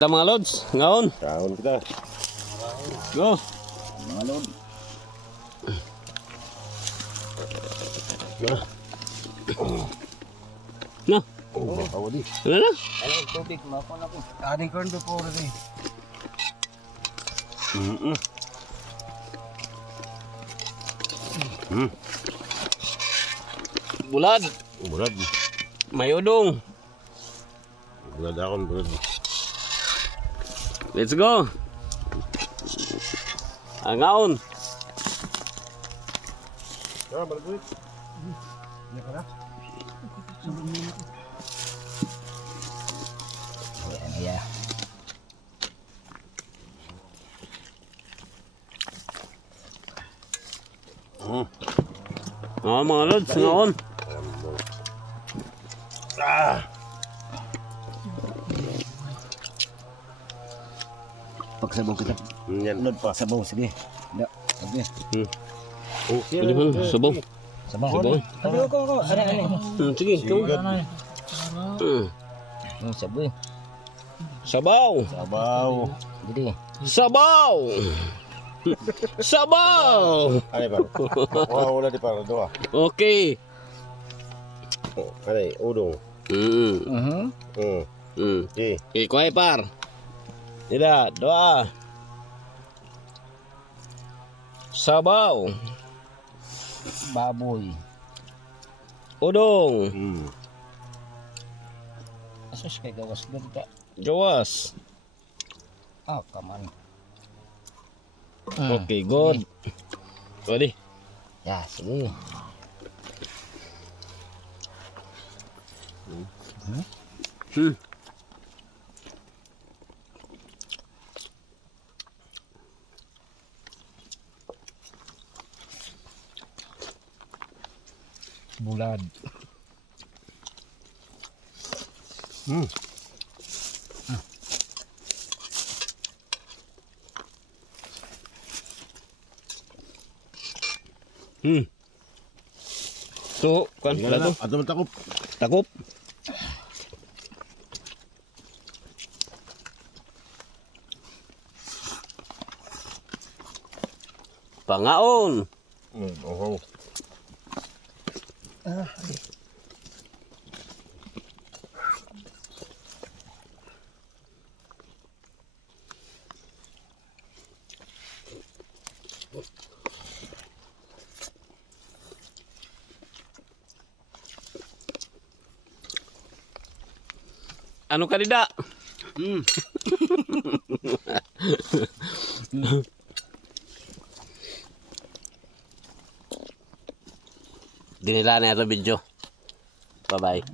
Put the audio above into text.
Kita mga lods, ngaon. Kaon kita. Go. Mga lod. Na. Oh, bawa di. Ano na? Ano, tubig, mapon ako. Aning corn beef po rin. Bulad. Bulad. May udong. Bulad akon, bulad. Let's go. Ang ngaon. Ah, balik. Ayan, ayan. Mga lods, ngaon. Pagsabaw kita. Yan. Lod pa. Sabaw, sige. Da, sige. Oh, Pwede mo, sabaw. Sabaw. Sabaw. Sabaw ko. Ano. Sige, ikaw. Sabaw. Sabaw. Sabaw. Jadi. Sabaw. Sabaw. Ano ba? Wala di para doa. Okay. Ano, udong. Di. Ikuhay par. Tidak, doa. Sabaw. Baboy. Udong. Asus kay gawas doon ka. Jawas. Ah, kaman. Okay, good. Pwede. Ya, sige. Bulad. So, kan plato. Ato takop. Takop. Pangaon. Oh. Ano kanida? Dinila na ito video. Bye-bye.